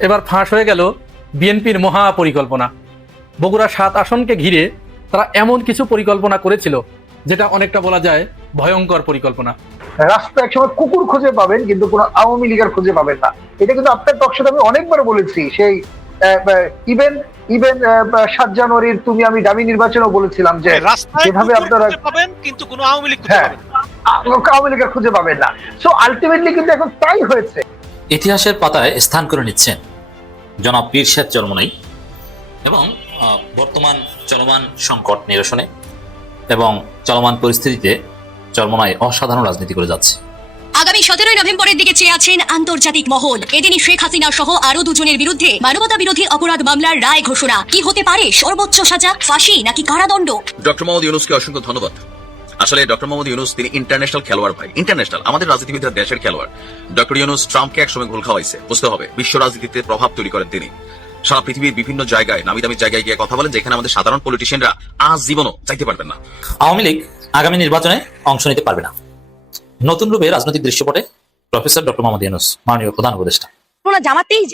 এবার ফাঁস হয়ে গেল বিএনপির মহা পরিকল্পনা বগুড়া সাত আসনকে ঘিরে তারা এমন কিছু পরিকল্পনা করেছিল যেটা অনেকটা বলা যায় ভয়ঙ্কর পরিকল্পনা। রাস্তা একসময় কুকুর খুঁজে পাবেন কিন্তু কোনো আওয়ামী লীগের খুঁজে পাবেন না। এটা কিন্তু আপনার টকশোতে আমি অনেকবার বলেছি সেই ইভেন ইভেন সাত জানুয়ারির তুমি আমি দাবি নির্বাচনেও বলেছিলাম যে রাস্তায় যেভাবে আপনারা- পাবেন কিন্তু কোনো আওয়ামী লীগ খুঁজে হ্যাঁ। পাবেন না। আওয়ামী লীগের খুঁজে পাবেন না। সো আলটিমেটলি কিন্তু এখন তাই হয়েছে। ইতিহাসের পাতায় স্থান করে নিচ্ছেন। জনাব পীরশেদ চরমনাই এবং বর্তমান চলমান সংকট নিরসনে এবং চলমান পরিস্থিতিতে চরমনাই অসাধারণ রাজনীতি করে যাচ্ছে। আগামী সতেরোই নভেম্বরের দিকে চেয়ে আছেন আন্তর্জাতিক মহল। এদিনই শেখ হাসিনা সহ আরও দুজনের বিরুদ্ধে মানবতা বিরোধী অপরাধ মামলার রায় ঘোষণা। কি হতে পারে? সর্বোচ্চ সাজা? ফাঁসি নাকি কারাদণ্ড? ডক্টর মোহাম্মদ ইউনুসকে অসংখ্য ধন্যবাদ। আসলে ডক্টর মোহাম্মদ ইউনুস তিনি ইন্টারন্যাশনাল খেলোয়াড় ভাই। ইন্টারন্যাশনাল আমাদের রাজনীতিবিদরা দেশের খেলোয়াড়। ডক্টর ইউনুস ট্রাম্পকে একসময় ঘোল খাওয়াইছে বুঝতে হবে। বিশ্ব রাজনীতিতে প্রভাব তৈরি করেন তিনি। সারা পৃথিবীর বিভিন্ন জায়গায় নামি দামি জায়গায় গিয়ে কথা বলেন যেখানে আমাদের সাধারণ পলিটিশিয়ানরা আজ জীবনও চাইতে পারবেন না। আওয়ামী লীগ আগামী নির্বাচনে অংশ নিতে পারবে না। নতুন রূপে রাজনৈতিক দৃশ্যপটে প্রফেসর ডক্টর মোহাম্মদ ইউনুস মাননীয় প্রধান উপদেষ্টা। জামাতেই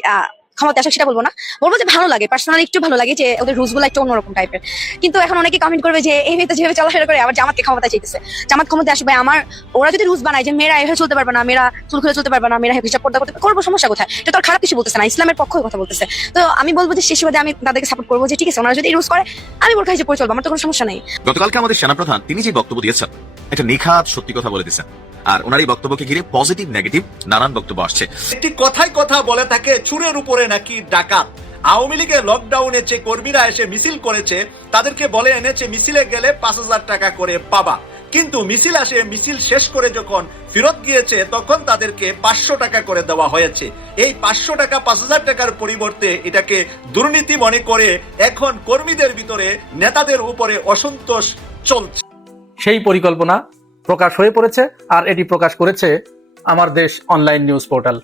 ক্ষমতা আসা সেটা বলব না। বলব যে ভালো লাগে পার্সোনালি একটু ভালো লাগে যে ওদের রুলসগুলো একটু অন্যরকম টাইপের কিন্তু এখন অনেকে কমেন্ট করবে যে, এই যেভাবে চলাফেরা করে, আবার জামাতকে ক্ষমতা চাইতেছে। জামাত ক্ষমতা আসবে আমার, ওরা যদি রুলস বানায় যে মেয়েরা এভাবে চলতে পারবে না, মেয়েরা চুল খুলে চলতে পারবে না, মেয়েরা হিসাব পর্দা করতে করব, সমস্যা কোথায়? এটা খারাপ কিছু বলতেছে না, ইসলামের পক্ষে কথা বলতেছে। তো আমি বলব যে, শেষ বাদে আমি তাদেরকে সাপোর্ট করব যে, ঠিক আছে, ওনারা যদি রুলস করে, আমি বোরখা হিসেবে পরে চলবো, আমার তো কোনো সমস্যা নেই। গতকালকে আমাদের সেনাপ্রধান তিনি যে বক্তব্য দিয়েছেন একটা নিখাত সত্যি কথা বলে দিয়েছেন। আর ওনার এই বক্তব্যকে ঘিরে পজিটিভ নেগেটিভ নানান বক্তব্য আসছে। একটি কথাই কথা বলে থাকে চুরের উপরে নাকি ডাকাত। আওয়ামী লীগের লকডাউনে যে কর্মীরা এসে মিছিল করেছে তাদেরকে বলে এনেছে মিছিলে গেলে পাঁচ হাজার টাকা করে পাবা। কিন্তু মিছিল আসে মিছিল শেষ করে যখন ফেরত গিয়েছে তখন তাদেরকে পাঁচশো টাকা করে দেওয়া হয়েছে। এই পাঁচশো টাকা পাঁচ হাজার টাকার পরিবর্তে এটাকে দুর্নীতি মনে করে এখন কর্মীদের ভিতরে নেতাদের উপরে অসন্তোষ চলছে। সেই পরিকল্পনা প্রকাশ হয়ে পড়েছে আর এটি প্রকাশ করেছে আমার দেশ অনলাইন নিউজ পোর্টাল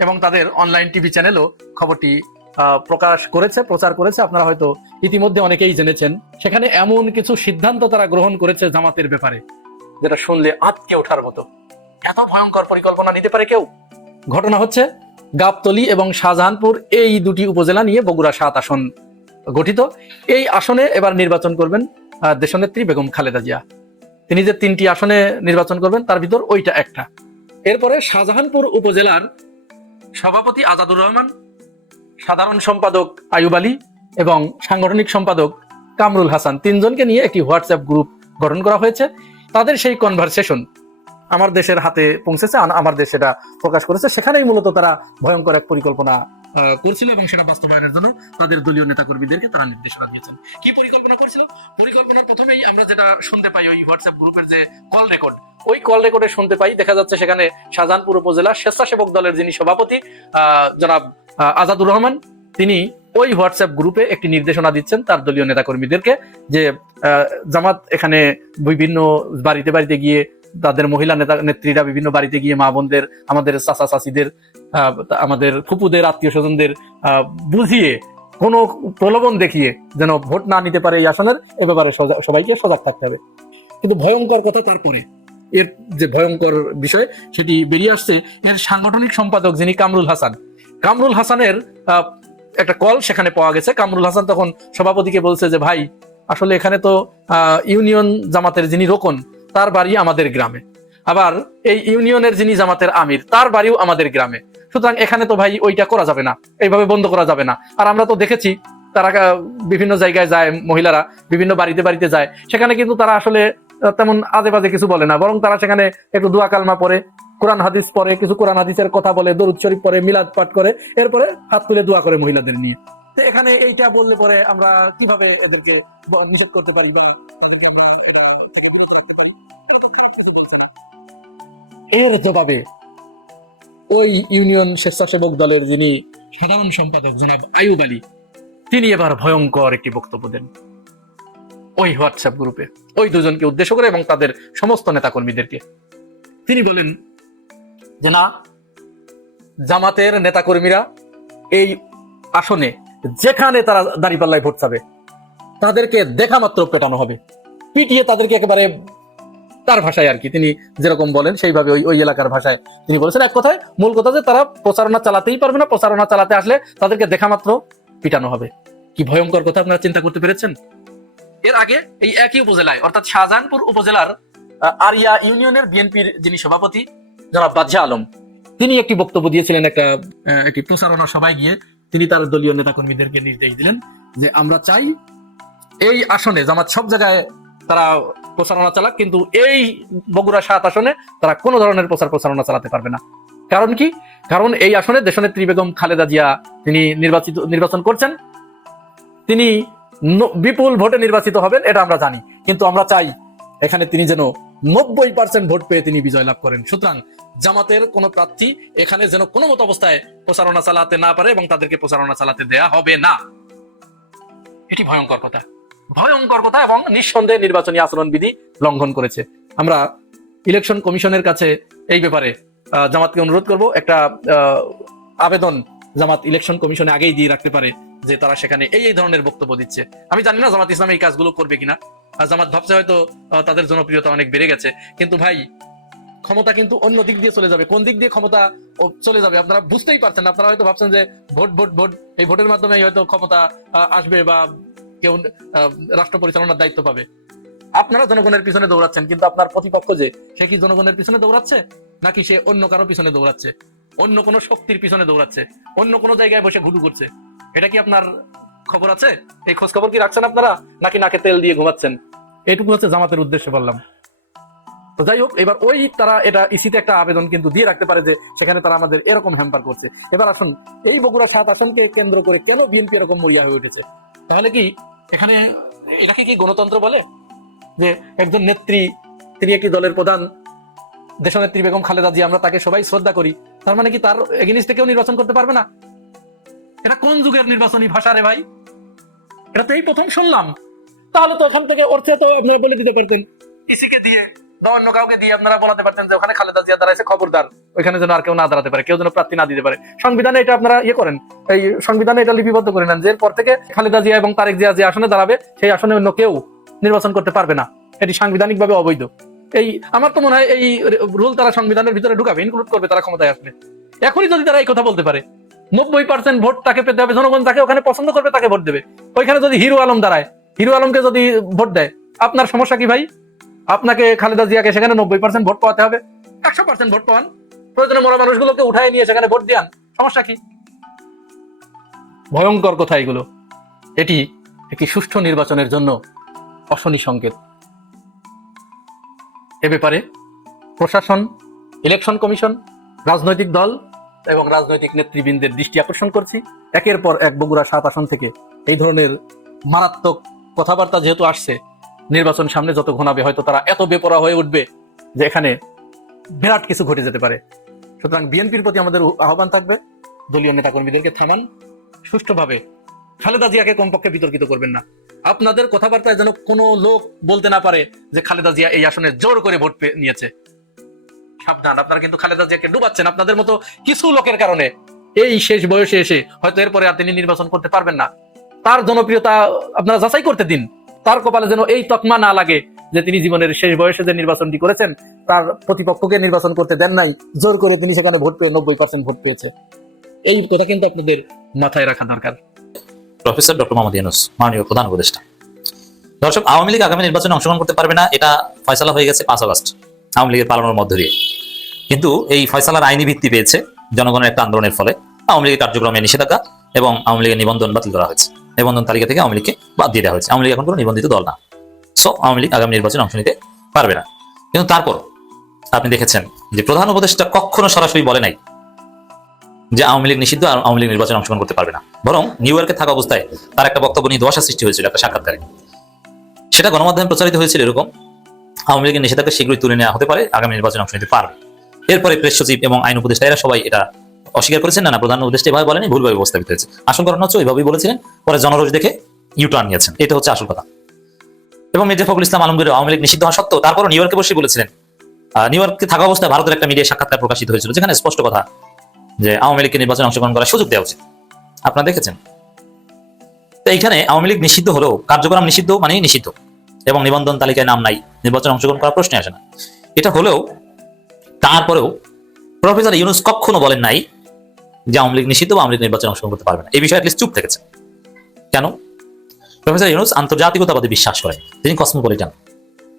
এবং তাদের অনলাইন টিভি চ্যানেলও খবরটি আহ, প্রকাশ করেছে প্রচার করেছে। আপনারা হয়তো ইতিমধ্যে অনেকেই জেনেছেন। সেখানে এমন কিছু সিদ্ধান্ত তারা গ্রহণ করেছে জামাতের ব্যাপারে। যেটা শুনলে আটকে ওঠার মতো। এত ভয়ঙ্কর পরিকল্পনা নিতে পারে কেউ? ঘটনা হচ্ছে গাবতলি এবং শাহজাহানপুর এই দুটি উপজেলা নিয়ে বগুড়া সাত আসন গঠিত। এই আসনে এবার নির্বাচন করবেন দেশনেত্রী বেগম খালেদা জিয়া। তিনি যে তিনটি আসনে নির্বাচন করবেন, তার ভিতর ওইটা একটা। এরপরে শাহজাহানপুর উপজেলার সভাপতি আজাদুর রহমান, সাধারণ সম্পাদক আয়ুব আলী এবং সাংগঠনিক সম্পাদক কামরুল হাসান, তিনজনকে নিয়ে একটি হোয়াটসঅ্যাপ গ্রুপ গঠন করা হয়েছে। তাদের সেই কনভারসেশন আমার দেশের হাতে পৌঁছেছে আমার দেশ সেটা প্রকাশ করেছে। সেখানেই মূলত তারা ভয়ঙ্কর এক পরিকল্পনা করছিল এবং সেটা বাস্তবায়নের জন্য তাদের দলীয় নেতাকর্মীদেরকে তারা নির্দেশনা দিয়েছেন। কি পরিকল্পনা করছিল? পরিকল্পনার প্রথমেই আমরা যেটা শুনতে পাই ওই হোয়াটসঅ্যাপ গ্রুপের যে কল রেকর্ড ওই কল রেকর্ডে শুনতে পাই দেখা যাচ্ছে সেখানে শাহজাহানপুর উপজেলা স্বেচ্ছাসেবক দলের যিনি সভাপতি জনাব আজাদুর রহমান তিনি ওই হোয়াটসঅ্যাপ গ্রুপে একটি নির্দেশনা দিচ্ছেন তার দলীয় নেতাকর্মীদেরকে যে জামাত এখানে বিভিন্ন বাড়িতে বাড়িতে গিয়ে তাদের মহিলা নেতা নেত্রীরা বিভিন্ন বাড়িতে গিয়ে মা বোনদের আমাদের চাচা চাচিদের আহ, আমাদের ফুপুদের আত্মীয় স্বজনদের বুঝিয়ে কোনো প্রলোভন দেখিয়ে যেন ভোট না নিতে পারে এই আসনের এ ব্যাপারে সবাইকে সজাগ থাকতে হবে। কিন্তু ভয়ঙ্কর কথা তারপরে, এর যে ভয়ঙ্কর বিষয় সেটি বেরিয়ে আসছে এর সাংগঠনিক সম্পাদক যিনি কামরুল হাসান। কামরুল হাসানের একটা কল সেখানে পাওয়া গেছে। কামরুল হাসান তখন সভাপতিকে বলছে যে, ভাই, আসলে এখানে তো ইউনিয়ন জামাতের যিনি রোকন, তার বাড়ি আমাদের গ্রামে। আবার এই ইউনিয়নের যিনি জামাতের আমির, তার বাড়িও আমাদের গ্রামে। সুতরাং এখানে তো ভাই ওইটা করা যাবে না এইভাবে বন্ধ করা যাবে না। আর আমরা তো দেখেছি তারা বিভিন্ন জায়গায় যায় মহিলারা বিভিন্ন বাড়িতে বাড়িতে যায়। সেখানে কিন্তু তারা আসলে তেমন আজে বাজে কিছু বলে না বরং তারা সেখানে একটু দোয়া কালমা পরে কোরআন হাদিস পরে কিছু কোরআন হাদিসের কথা বলে দরুদ শরীফ পরে মিলাদ পাঠ করে এরপরে হাত তুলে দোয়া করে মহিলাদের নিয়ে। তো এখানে এইটা বললে পরে আমরা কীভাবে এদেরকে নিষেধ করতে পারি বা তাদেরকে আমরা এটা থেকে বিরত রাখতে পারি। এর জবাবে ওই ইউনিয়ন স্বেচ্ছাসেবক দলের যিনি সাধারণ সম্পাদক জনাব আয়ুব আলী, তিনি এবার ভয়ঙ্কর একটি বক্তব্য দেন। ওই হোয়াটসঅ্যাপ গ্রুপে। ওই দুজনকে উদ্দেশ্য করে এবং তাদের সমস্ত নেতাকর্মীদেরকে। তিনি বলেন যে, না, জামাতের নেতাকর্মীরা এই আসনে যেখানে তারা দাঁড়িপাল্লায় ভোট চাবে, তাদেরকে দেখা মাত্র পেটানো হবে। পিটিয়ে তাদেরকে একেবারে তার ভাষায় আর কি। তিনি যেরকম বলেন, সেইভাবে ওই ওই এলাকার ভাষায় তিনি বলেছেন। এক কথায়, মূল কথা যে তারা প্রচারণা চালাতেই পারবে না, প্রচারণা চালাতে আসলে তাদেরকে দেখা মাত্র পিটানো হবে। কি ভয়ঙ্কর কথা, আপনারা চিন্তা করতে পেরেছেন? এর আগে এই একই উপজেলায়, অর্থাৎ শাহজাহানপুর উপজেলার আরিয়া ইউনিয়নের বিএনপির যিনি সভাপতি, জনাব বাদশাহ আলম, তিনি একটি বক্তব্য দিয়েছিলেন একটা একটি প্রচারণা সভায় গিয়ে। তিনি তার দলীয় নেতাকর্মীদেরকে নির্দেশ দিলেন যে, আমরা চাই এই আসনে জামাত সব জায়গায় তারা প্রচারণা চালাক, কিন্তু এই বগুড়া সাত আসনে তারা কোনো ধরনের প্রচার প্রচারণা চালাতে পারবে না। কারণ কি? কারণ এই আসনে দেশনেত্রী বেগম খালেদা জিয়া, তিনি নির্বাচিত, নির্বাচন করছেন। তিনি বিপুল ভোটে নির্বাচিত হবেন, এটা আমরা জানি। কিন্তু আমরা চাই এখানে তিনি যেন নব্বই পার্সেন্ট ভোট পেয়ে তিনি বিজয় লাভ করেন। সুতরাং জামাতের কোন প্রার্থী এখানে যেন কোনো মতো অবস্থায় প্রচারণা চালাতে না পারে এবং তাদেরকে প্রচারণা চালাতে দেয়া হবে না। এটি ভয়ঙ্কর কথা। ভয়ঙ্কর কথা এবং নিঃসন্দেহে নির্বাচনী আচরণ বিধি লঙ্ঘন করেছে। আমরা ইলেকশন কমিশনের কাছে এই ব্যাপারে জামাতকে অনুরোধ করব, একটা আবেদন জামাত ইলেকশন কমিশনে আগেই দিয়ে রাখতে পারে যে তারা সেখানে এই এই ধরনের বক্তব্য দিচ্ছে। আমি জানি না জামাত ইসলাম এই কাজগুলো করবে কিনা। জামাত ভাবছে হয়তো তাদের জনপ্রিয়তা অনেক বেড়ে গেছে। কিন্তু ভাই, ক্ষমতা কিন্তু অন্য দিক দিয়ে চলে যাবে। কোন দিক দিয়ে ক্ষমতা চলে যাবে আপনারা বুঝতেই পারছেন আপনারা হয়তো ভাবছেন যে ভোট ভোট ভোট, এই ভোটের মাধ্যমে হয়তো ক্ষমতা আসবে বা কেউ রাষ্ট্র পরিচালনার দায়িত্ব পাবে। আপনারা জনগণের পিছনে দৌড়াচ্ছেন কিন্তু আপনার প্রতিপক্ষ যে? সে কি জনগণের পিছনে দৌড়াচ্ছে? নাকি সে অন্য কারও পিছনে দৌড়াচ্ছে? অন্য কোনো শক্তির পিছনে দৌড়াচ্ছে? অন্য কোনো জায়গায় বসে ঘুটু করছে? এটা কি আপনার খবর আছে? এই খোঁজ খবর কি রাখছেন আপনারা? নাকি নাকে তেল দিয়ে ঘুমাচ্ছেন? এইটুকু হচ্ছে জামাতের উদ্দেশ্যে বললাম। তো যাই হোক এবার ওই তারা এটা ইসিতে একটা আবেদন কিন্তু দিয়ে রাখতে পারে যে সেখানে তারা আমাদের এরকম হ্যাম্পার করছে। এবার আসুন এই বগুড়া সাত আসনকে কেন্দ্র করে কেন বিএনপি এরকম মরিয়া হয়ে উঠেছে? তাহলে কি এখানে এটাকে কি গণতন্ত্র বলে? যে একজন নেত্রী, তিনি একটি দলের প্রধান, দেশনেত্রী বেগম খালেদা জি আমরা তাকে সবাই শ্রদ্ধা করি। তার মানে কি তার এগেনিস্টে কেউ নির্বাচন করতে পারবে না? এটা কোন যুগের নির্বাচনী ভাষা রে ভাই? এটা তো এই প্রথম শুনলাম। তাহলে তো ওখান থেকে অর্থে তো আপনারা বলে দিতে পারতেন। ইসিকে দিয়ে বা অন্য কাউকে দিয়ে আপনারা বলাতে পারতেন যে ওখানে খালেদা জিয়া দাঁড়াইছে, খবরদার। ওইখানে যেন আর কেউ না দাঁড়াতে পারে, কেউ যেন প্রার্থী না দিতে পারে। সংবিধানে এটা আপনারা ইয়ে করেন, এই সংবিধানে এটা লিপিবদ্ধ করে নেন যে এরপর থেকে খালেদা জিয়া এবং তারেক জিয়া যে আসনে দাঁড়াবে, সেই আসনে অন্য কেউ নির্বাচন করতে পারবে না। এটি সাংবিধানিক ভাবে অবৈধ। এই, আমার তো মনে হয় এই রুল তারা সংবিধানের ভিতরে ঢুকাবে ইনক্লুড করবে তারা ক্ষমতায় আসলে। এখনই যদি তারা এই কথা বলতে পারে, নব্বই পার্সেন্ট ভোট তাকে পেতে হবে, জনগণ তাকে ওখানে পছন্দ করবে তাকে ভোট দেবে। ওইখানে যদি হিরো আলম দাঁড়ায়, হিরো আলমকে যদি ভোট দেয়, আপনার সমস্যা কি ভাই? আপনাকে খালেদা জিয়াকে সেখানে নব্বই পার্সেন্ট ভোট পাওয়াতে হবে। একশো পার্সেন্ট ভোট পাওয়ান প্রয়োজনে মরা মানুষগুলোকে উঠায় নিয়ে সেখানে ভোট দিয়ান সমস্যা কি? ভয়ঙ্কর কথা এগুলো। এটি একটি সুষ্ঠু নির্বাচনের জন্য অশনি সংকেত। এ ব্যাপারে প্রশাসন, ইলেকশন কমিশন, রাজনৈতিক দল এবং রাজনৈতিক নেতৃবৃন্দের দৃষ্টি আকর্ষণ করছি। একের পর এক বগুড়া সাত আসন থেকে এই ধরনের মারাত্মক কথাবার্তা যেহেতু আসছে নির্বাচন সামনে যত ঘনাবে, হয়তো তারা এত বেপরা হয়ে উঠবে যে এখানে বিরাট কিছু ঘটে যেতে পারে। সুতরাং বিএনপির প্রতি আমাদের আহ্বান থাকবে, দলীয় নেতাকর্মীদেরকে থামান, সুষ্ঠুভাবে খালেদা জিয়াকে কমপক্ষে বিতর্কিত করবেন না। আপনাদের কথাবার্তায় যেন কোনো লোক বলতে না পারে যে খালেদা জিয়া এই আসনে জোর করে ভোট নিয়েছে। সাবধান, আপনারা কিন্তু খালেদা জিয়াকে ডুবাচ্ছেন আপনাদের মতো কিছু লোকের কারণে। এই শেষ বয়সে এসে হয়তো এরপরে আর তিনি নির্বাচন করতে পারবেন না। তার জনপ্রিয়তা আপনারা যাচাই করতে দিন। তার কপালে যেন এই তকমা না লাগে যে তিনি জীবনের শেষ বয়সে যে নির্বাচনটি করেছেন, তার প্রতিপক্ষকে নির্বাচন করতে দেন নাই। জোর করে তিনি সেখানে ভোট পেয়ে নব্বই পার্সেন্ট ভোট পেয়েছে। এই কথা কিন্তু আপনাদের মাথায় রাখা দরকার। প্রফেসর ডক্টর মোহাম্মদ ইউনুস, মাননীয় প্রধান উপদেষ্টা। দর্শক, আওয়ামী লীগ আগামী নির্বাচনে অংশগ্রহণ করতে পারবে না, এটা ফয়সালা হয়ে গেছে পাঁচ আগস্ট। আওয়ামী লীগের পালানোর মধ্য দিয়ে। কিন্তু এই ফয়সালার আইনি ভিত্তি পেয়েছে জনগণের একটা আন্দোলনের ফলে। আওয়ামী লীগের কার্যক্রমে নিষেধাজ্ঞা এবং আওয়ামী লীগের নিবন্ধন বাতিল করা হয়েছে। নিবন্ধন তালিকা থেকে আওয়ামী লীগকে বাদ দিয়ে দেওয়া হয়েছে। আওয়ামী লীগ এখন কোনো নিবন্ধিত দল না। সো আওয়ামী লীগ আগামী নির্বাচনে অংশ নিতে পারবে না। কিন্তু তারপর আপনি দেখেছেন যে প্রধান উপদেষ্টা কখনো সরাসরি বলে নাই যে আওয়ামী লীগ নিষিদ্ধ আর আওয়ামী লীগ নির্বাচনে অংশগ্রহণ করতে পারবে না। বরং নিউ ইয়র্কে থাকা অবস্থায় তার একটা বক্তব্য নিয়ে দোষা সৃষ্টি হয়েছিল একটা সাক্ষাৎকারে। সেটা গণমাধ্যমে প্রচারিত হয়েছিল এরকম। আওয়ামী লীগের নিষেধাজ্ঞা শীঘ্রই তুলে নেওয়া হতে পারে, আগামী নির্বাচনে অংশ নিতে পারবে। এরপরে প্রেস সচিব এবং আইন উপদেষ্টা এরা সবাই এটা অস্বীকার করেছেন? না না, প্রধান উদ্দেশ্যে এভাবে বলেনি ভুলভাবে উপস্থাপিত হয়েছে। আসল কারণ হচ্ছে ওইভাবেই বলেছিলেন, পরে জনরোষ দেখে ইউটার্ন নিয়েছেন। এটা হচ্ছে আসল কথা। এবং মির্জা ফখরুল ইসলাম আলমগীর আওয়ামী লীগ নিষিদ্ধ হওয়া সত্ত্বেও তারপরও নিউ ইয়র্কে বসে বলেছিলেন নিউ ইয়র্কে থাকা অবস্থায় ভারতের একটা মিডিয়া সাক্ষাৎকার প্রকাশিত হয়েছিল, যেখানে স্পষ্ট কথা যে আওয়ামী লীগকে নির্বাচনে অংশগ্রহণ করার সুযোগ দেওয়া উচিত। আপনারা দেখেছেন? তো এইখানে আওয়ামী লীগ নিষিদ্ধ হলেও কার্যক্রম নিষিদ্ধ মানেই নিষিদ্ধ, এবং নিবন্ধন তালিকায় নাম নাই, নির্বাচনে অংশগ্রহণ করার প্রশ্নে আসে না। এটা হলেও তারপরেও প্রফেসর ইউনুস কখনো বলেন নাই যে আওয়ামী লীগ নিষিদ্ধ বা আওয়ামী লীগ নির্বাচনে অংশগ্রহণ করতে পারবে না। এই বিষয়ে অ্যাটলিস্ট চুপ থেকেছে। কেন? প্রফেসর ইউনুস আন্তর্জাতিকতাবাদে বিশ্বাস করেন। তিনি কসমোপলিটান।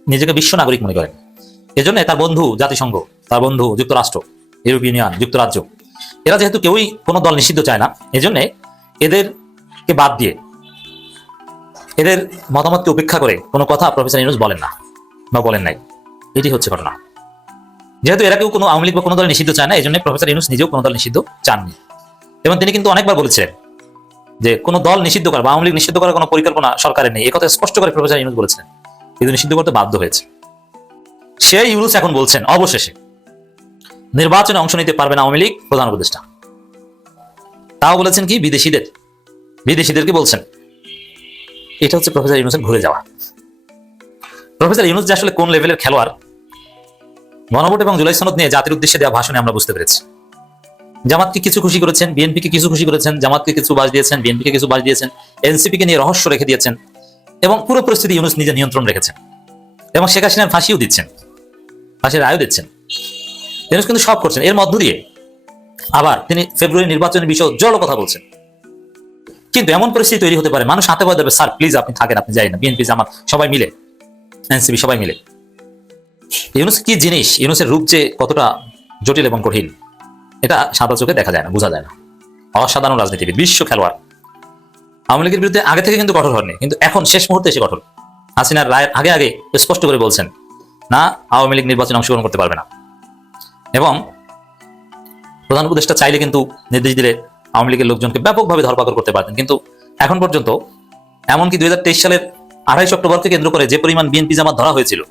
নিজেকে বিশ্ব নাগরিক মনে করেন। এজন্য তার বন্ধু জাতিসংঘ, তার বন্ধু যুক্তরাষ্ট্র ইউরোপিয়ান ইউনিয়ন, যুক্তরাজ্য, এরা যেহেতু কেউই কোনো দল নিষিদ্ধ চায় না, এজন্য এদেরকে বাদ দিয়ে, এদের মতামতকে উপেক্ষা করে কোনো কথা প্রফেসর ইউনুস বলেন না বা বলেন নাই। এটি হচ্ছে ঘটনা। যেহেতু এরা কেউ কোনো আওয়ামী লীগ বা কোনো দল নিষিদ্ধ চায় না এই জন্য প্রফেসর ইউনুস নিজেও কোনো দল নিষিদ্ধ চাননি। এবং তিনি কিন্তু অনেকবার বলেছিলেন যে কোনো দল নিষিদ্ধ করা বা আওয়ামী লীগ নিষিদ্ধ করার কোনো পরিকল্পনা সরকারের নেই। একথা স্পষ্ট করে প্রফেসর ইউনুস বলেছিলেন। কিন্তু নিষিদ্ধ করতে বাধ্য হয়েছে। সেই ইউনুস এখন বলছেন, অবশেষে নির্বাচনে অংশ নিতে পারবে না আওয়ামী লীগ, প্রধান উপদেষ্টা। তাও বলেছেন কি, বিদেশিদের। বিদেশিদেরকে বলছেন, এটা হচ্ছে প্রফেসর ইউনুসের ঘুরে যাওয়া। প্রফেসর ইউনুস যে আসলে কোন লেভেলের খেলোয়াড় গণভোট এবং জুলাই সনদ নিয়ে জাতির উদ্দেশ্যে দেওয়া ভাষণে আমরা বুঝতে পেরেছি। জামাতকে কিছু খুশি করেছেন, বিএনপিকে কিছু খুশি করেছেন, জামাতকে কিছু বাস দিয়েছেন, বিএনপিকে কিছু বাস দিয়েছেন, এনসিপিকে নিয়ে রহস্য রেখে দিয়েছেন এবং পুরো পরিস্থিতি ইউনুস নিজে নিয়ন্ত্রণ রেখেছেন এবং শেখ হাসিনার ফাঁসিও দিচ্ছেন, ফাঁসির রায়ও দিচ্ছেন। ইউনুস কিন্তু সব করছেন। এর মধ্য দিয়ে আবার তিনি ফেব্রুয়ারি নির্বাচনের বিষয়ে জল কথা বলছেন। কিন্তু এমন পরিস্থিতি তৈরি হতে পারে, মানুষ হাতে পায়ে দেবে স্যার, প্লিজ আপনি থাকেন, আপনি যাই না। বিএনপি, জামাত, সবাই মিলে, এনসিপি সবাই মিলে। ইউনুস কি জিনিস ইউনুসের রূপ যে কতটা জটিল এবং কঠিন, এটা সাদা চোখে দেখা যায় না, বোঝা যায় না। অসাধারণ রাজনীতিবিদ, বিশ্ব খেলোয়াড়। আওয়ামী লীগের বিরুদ্ধে আগে থেকে কিন্তু কঠোর হননি, কিন্তু এখন শেষ মুহূর্তে এসে কঠোর। হাসিনার রায়ের আগে আগে স্পষ্ট করে বলছেন, না, আওয়ামী লীগ নির্বাচনে অংশগ্রহণ করতে পারবে না। এবং প্রধান উপদেষ্টা চাইলে কিন্তু নির্দেশ দিলে আওয়ামী লীগের লোকজনকে ব্যাপকভাবে ধরপাকড় করতে পারতেন। কিন্তু এখন পর্যন্ত এমনকি দুই হাজার তেইশ সালের আঠাইশ অক্টোবরকে কেন্দ্র করে যে পরিমাণ বিএনপি জামাত ধরা হয়েছিল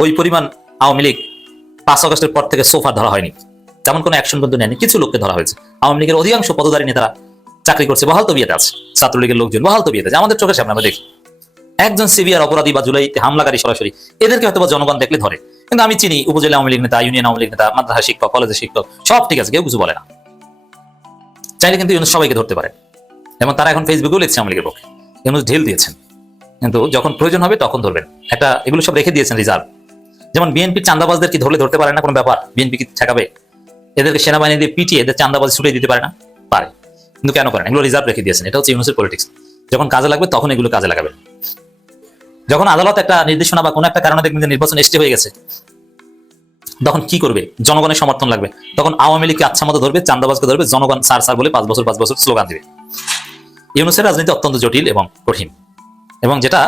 ওই পরিমাণ আওয়ামী লীগ পাঁচ আগস্টের পর থেকে সোফা ধরা হয়নি। তেমন কোনো অ্যাকশন কিন্তু নেয়নি, কিছু লোককে ধরা হয়েছে। আওয়ামী লীগের অধিকাংশ পদধারী নেতারা চাকরি করছে, বহাল তবিয়াতে আছে, ছাত্রলীগের লোকজন বহাল তবিয়াতে আছে। আমাদের চোখের সামনে আমরা দেখি। একজন সিবিআর অপরাধী বা জুলাইতে হামলাকারী সরাসরি, এদেরকে হয়তো জনগণ দেখলে ধরে। কিন্তু আমি চিনি উপজেলা আওয়ামী লীগ নেতা, ইউনিয়ন আওয়ামী লীগ নেতা, মাদ্রাসা শিক্ষক কলেজের শিক্ষক, সব ঠিক আছে, কেউ কিছু বলে না। চাইলে কিন্তু ইউনুস সবাইকে ধরতে পারে। এবং তারা এখন ফেসবুকেও লিখছে আওয়ামী লীগের পক্ষে। ইউনুস ঢিল দিয়েছেন। কিন্তু যখন প্রয়োজন হবে তখন ধরবেন। একটা এগুলো সব রেখে দিয়েছেন রিজার্ভ। যেমন বিএনপি চান্দাবাজদের কি ধরলে ধরতে পারে না? কোনো ব্যাপার। বিএনপি কি ঠেকাবে? এদেরকে সেনাবাহিনী দিয়ে পিটিয়ে এদের চান্দাবাজ ছুটিয়ে দিতে পারে না? পারে। কিন্তু কেন করেন এগুলো রিজার্ভ রেখে দিয়েছেন। এটা হচ্ছে ইউনুসের পলিটিক্স যখন কাজে লাগবে তখন এগুলো কাজে লাগাবে যখন আদালত একটা নির্দেশনা বা কোনো একটা কারণে দেখবেন যে নির্বাচন এসে হয়ে গেছে, তখন কি করবে? জনগণের সমর্থন লাগবে। তখন আওয়ামী লীগকে আচ্ছা মতো ধরবে চান্দাবাজকে ধরবে, জনগণ সার সার বলে পাঁচ বছর পাঁচ বছর স্লোগান দিবে। ইউনুসের রাজনীতি অত্যন্ত জটিল এবং কঠিন। এবং যেটা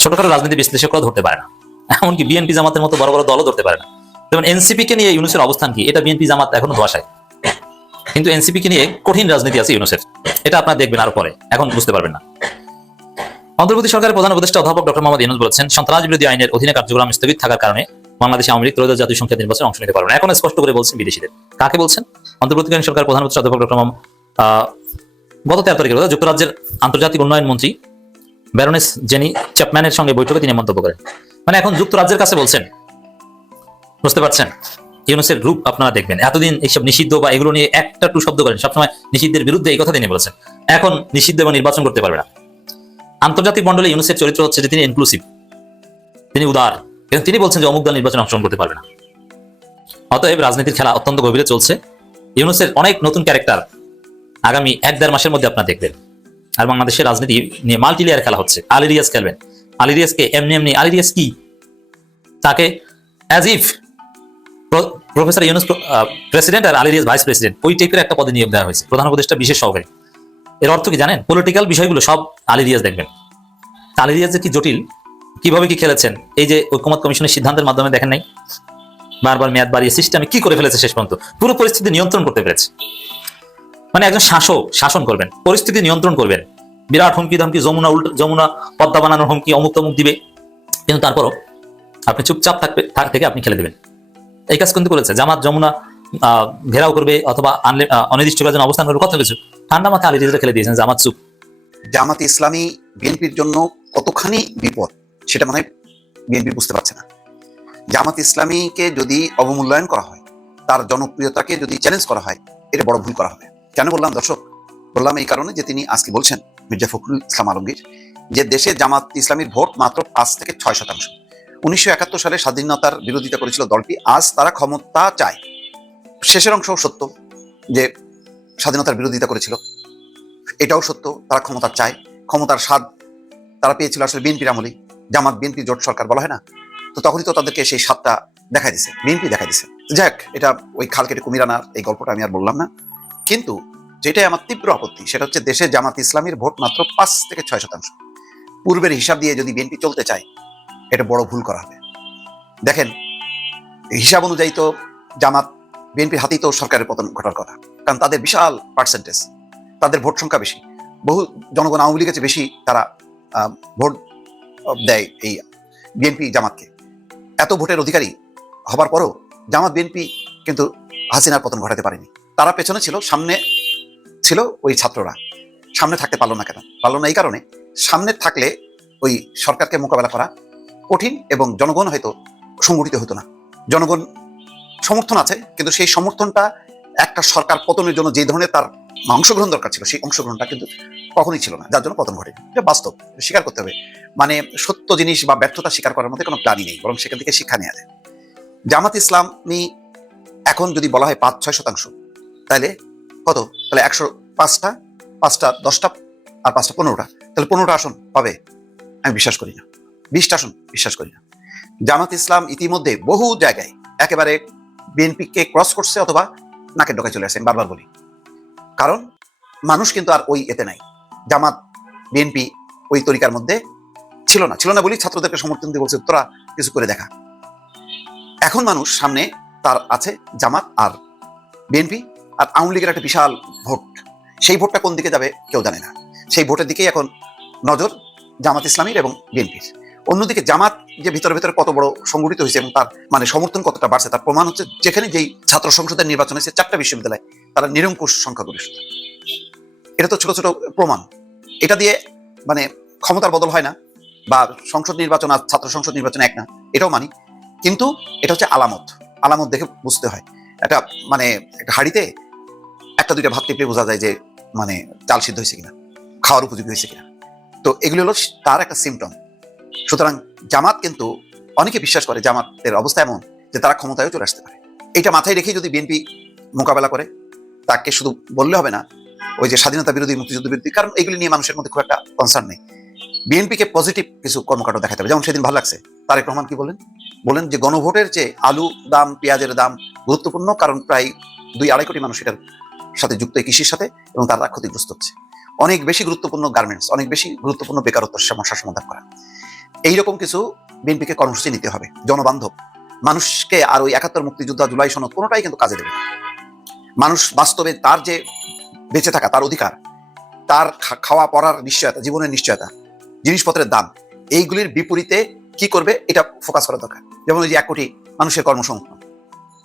ছোটখাটো রাজনীতি বিশ্লেষকরা ধরতে পারে না। এমনকি বিএনপি জামাতের মতো বড় বড় দলও ধরতে পারে না। যেমন এনসিপি কে নিয়ে ইউনুসের অবস্থান কি? এটা বিএনপি জামাত এখনও ধোয়াশায়। কিন্তু এনসিপি কে নিয়ে কঠিন রাজনীতি আছে ইউনুসের। এটা আপনারা দেখবেন আরও পরে। এখন বুঝতে পারবেন না। অন্তর্বর্তী সরকারের প্রধান উপদেষ্টা অধ্যাপক ডক্টর মোহাম্মদ ইউনুস বলেছেন, সন্ত্রাস বিরোধী আইনের অধীনে কার্যক্রম স্থগিত থাকার কারণে বাংলাদেশে আওয়ামী লীগ ত্রয়োদশ জাতীয় সংসদ নির্বাচনে অংশ নিতে পারবে এখন স্পষ্ট করে বলছেন বিদেশিদের। কাকে বলছেন? অন্তর্বর্তীকালীন সরকার প্রধান উপদেষ্টা অধ্যাপক ডক্টর গত তেরো তারিখে যুক্তরাজ্যের আন্তর্জাতিক উন্নয়ন মন্ত্রী ব্যারোনেস জেনি চ্যাপম্যানের সঙ্গে বৈঠকে তিনি মন্তব্য করেন। মানে এখন যুক্তরাজ্যের কাছে বলছেন। বুঝতে পারছেন? ইউনুসের রূপ আপনারা দেখবেন। এতদিন এইসব নিষিদ্ধ বা এগুলো নিয়ে একটা টু শব্দ করেন। সবসময় নিষিদ্ধের বিরুদ্ধে এই কথা তিনি বলেছেন। এখন নিষিদ্ধ এবং নির্বাচন করতে পারবে না। আন্তর্জাতিক মন্ডলে ইউনুসের চরিত্র হচ্ছে যে তিনি ইনক্লুসিভ তিনি উদার। এবং তিনি বলছেন যে অমুক দল নির্বাচনে অংশগ্রহণ করতে পারবে না। অতএব রাজনীতির খেলা অত্যন্ত গভীরে চলছে। ইউনুসের অনেক নতুন ক্যারেক্টার আগামী এক দেড় মাসের মধ্যে আপনারা দেখবেন। আর বাংলাদেশের রাজনীতি নিয়ে মাল্টি লেয়ার খেলা হচ্ছে। আলিরিয়াস খেলবেন। আলিরিয়াসকে এমনি এমনি আলিরিয়াস কি? তাকে as if professor Yunus president আর আলিরিয়াস ভাইস প্রেসিডেন্ট ওই টাইপের একটা পদে নিয়োগ দেওয়া হয়েছে, প্রধান উপদেষ্টা, বিশেষ সহকারী। এর অর্থ কি জানেন? পলিটিক্যাল বিষয়গুলো সব আলিরিয়াস দেখবেন। আলিরিয়াস যে কি জটিল, কীভাবে কি খেলেছেন? এই যে ঐক্যমত কমিশনের সিদ্ধান্তের মাধ্যমে দেখেন নাই? বারবার মেয়াদ বাড়িয়ে সিস্টেমে কি করে ফেলেছে শেষ পর্যন্ত? পুরো পরিস্থিতি নিয়ন্ত্রণ করতে পেরেছে। মানে একজন শাসক, শাসন করবেন, পরিস্থিতি নিয়ন্ত্রণ করবেন। বিরাট হুমকি, ধমকি, যমুনা উল্টো, যমুনা পদ্মা বানানোর হুমকি, অমুক তমুক দিবে। কিন্তু তারপরও আপনি চুপচাপ থাকবে থাক থেকে আপনি খেলে দেবেন। এই কাজ কিন্তু করেছে। জামাত, যমুনা ঘেরাও করবে অথবা অনির্দিষ্টকালের জন্য অবস্থান করবে। কত কিছু ঠান্ডা মাথায় আলী খেলে দিয়েছেন জামাত চুপ। জামাত ইসলামী বিএনপির জন্য কতখানি বিপদ, সেটা মানে বিএনপি বুঝতে পারছে না। জামাত ইসলামীকে যদি অবমূল্যায়ন করা হয়, তার জনপ্রিয়তাকে যদি চ্যালেঞ্জ করা হয়, এটা বড় ভুল করা হবে। কেন বললাম দর্শক? বললাম এই কারণে যে তিনি আজকে বলছেন মির্জা ফখরুল ইসলাম আলমগীর, যে দেশে জামাত ইসলামীর ভোট মাত্র পাঁচ থেকে ছয় শতাংশ। উনিশশো একাত্তর সালে স্বাধীনতার বিরোধিতা করেছিল দলটি, আজ তারা ক্ষমতা চায়। শেষের অংশও সত্য যে স্বাধীনতার বিরোধিতা করেছিল। এটাও সত্য, তারা ক্ষমতা চায়। ক্ষমতার স্বাদ তারা পেয়েছিল আসলে বিএনপির আমলেই। জামাত, বিএনপি, জোট সরকার বলা হয় না? তো তখনই তো তাদেরকে সেই স্বাদটা দেখা দিছে, বিএনপি দেখা দিছে। যাক এটা ওই খাল কেটে কুমির আনার এই গল্পটা আমি আর বললাম না। কিন্তু যেটাই আমার তীব্র আপত্তি, সেটা হচ্ছে দেশে জামাত ইসলামীর ভোট মাত্র পাঁচ থেকে ছয় শতাংশ। পূর্বের হিসাব দিয়ে যদি বিএনপি চলতে চায়, এটা বড় ভুল করা হবে। দেখেন হিসাব অনুযায়ী তো জামাত বিএনপির হাতেই তো সরকারের পতন ঘটার কথা, কারণ তাদের বিশাল পার্সেন্টেজ তাদের ভোট সংখ্যা বেশি। বহু জনগণ আওয়ামী লীগের বেশি তারা ভোট দেয় এই বিএনপি জামাতকে। এত ভোটের অধিকারী হবার পরও জামাত বিএনপি কিন্তু হাসিনার পতন ঘটাতে পারেনি। তারা পেছনে ছিল, সামনে ছিল ওই ছাত্ররা, সামনে থাকতে পারল না কেন? পারল না এই কারণে সামনে থাকলে ওই সরকারকে মোকাবেলা করা কঠিন এবং জনগণ হয়তো সংগঠিত হতো না। জনগণ সমর্থন আছে, কিন্তু সেই সমর্থনটা একটা সরকার পতনের জন্য যে ধরনের তার অংশগ্রহণ দরকার ছিল, সেই অংশগ্রহণটা কিন্তু কখনোই ছিল না, যার জন্য পতন ঘটে। এটা বাস্তব স্বীকার করতে হবে। মানে সত্য জিনিস বা ব্যর্থতা স্বীকার করার মধ্যে কোনো প্ল্যানই নেই, বরং সেখান থেকে শিক্ষা নেওয়া যায়। জামাত ইসলামী এখন যদি বলা হয় পাঁচ ছয় শতাংশ, তাহলে কত? তাহলে একশো পাঁচটা পাঁচটা দশটা আর পাঁচটা পনেরোটা। তাহলে পনেরোটা আসন পাবে। আমি বিশ্বাস করি না। বিশটা আসন বিশ্বাস করি না। জামাত ইসলাম ইতিমধ্যে বহু জায়গায় একেবারে বিএনপিকে ক্রস করছে অথবা নাকের ডোকায় চলে আসছে বারবার বলি। কারণ মানুষ কিন্তু আর ওই এতে নাই। জামাত, বিএনপি ওই তরিকার মধ্যে ছিল না। ছিল না বলি ছাত্রদেরকে সমর্থন দিয়ে বলছে, তোরা কিছু করে দেখা। এখন মানুষ সামনে তার আছে জামাত আর বিএনপি। আর আওয়ামী লীগের একটা বিশাল ভোট। সেই ভোটটা কোন দিকে যাবে কেউ জানে না। সেই ভোটের দিকেই এখন নজর জামাত ইসলামীর এবং বিএনপির। অন্যদিকে জামাত যে ভিতরে ভিতরে কত বড় সংগঠিত হয়েছে এবং তার মানে সমর্থন কতটা বাড়ছে, তার প্রমাণ হচ্ছে যেখানে যেই ছাত্র সংসদের নির্বাচন হয়েছে, চারটা বিশ্ববিদ্যালয় তারা নিরঙ্কুশ সংখ্যাগরিষ্ঠতা। এটা তো ছোট ছোট প্রমাণ। এটা দিয়ে মানে ক্ষমতার বদল হয় না বা সংসদ নির্বাচন আর ছাত্র সংসদ নির্বাচন এক না, এটাও মানি। কিন্তু এটা হচ্ছে আলামত। আলামত দেখে বুঝতে হয়। একটা মানে একটা হাড়িতে একটা দুইটা ভাত টিপে বোঝা যায় যে মানে চাল সিদ্ধ হয়েছে কিনা, খাওয়ার উপযোগী হয়েছে কিনা। তো এগুলো হলো তার একটা সিমটম সুতরাং জামাত কিন্তু অনেকে বিশ্বাস করে জামাতের অবস্থা এমন যে তারা ক্ষমতায়ও চলে আসতে পারে। এটা মাথায় রেখেই যদি বিএনপি মোকাবেলা করে, তাকে শুধু বললে হবে না, ওই যে স্বাধীনতা বিরোধী, মুক্তিযুদ্ধ বিরোধী, কারণ এগুলি নিয়ে মানুষের মধ্যে খুব একটা কনসার্ন নেই। বিএনপিকে পজিটিভ কিছু কর্মকাণ্ড দেখাতে হবে। যেমন সেদিন ভালো লাগছে। তারেক রহমান কি বলেন? বলেন যে গণভোটের যে আলু দাম, পেঁয়াজের দাম গুরুত্বপূর্ণ, কারণ প্রায় দুই আড়াই কোটি মানুষ এটার সাথে যুক্ত এই কৃষির সাথে এবং তারা ক্ষতিগ্রস্ত হচ্ছে। অনেক বেশি গুরুত্বপূর্ণ গার্মেন্টস অনেক বেশি গুরুত্বপূর্ণ বেকারত্বের সমস্যার সমাধান করা। এইরকম কিছু বিএনপিকে কর্মসূচি নিতে হবে। জনবান্ধব, মানুষকে আর ওই একাত্তর মুক্তিযোদ্ধা জুলাই সনদ কোনোটাই কিন্তু কাজে দেবে না। মানুষ বাস্তবে তার যে বেঁচে থাকা, তার অধিকার, তার খাওয়া পড়ার নিশ্চয়তা, জীবনের নিশ্চয়তা, জিনিসপত্রের দাম, এইগুলির বিপরীতে কি করবে এটা ফোকাস করা দরকার। যেমন ওই যে এক কোটি মানুষের কর্মসংস্থান,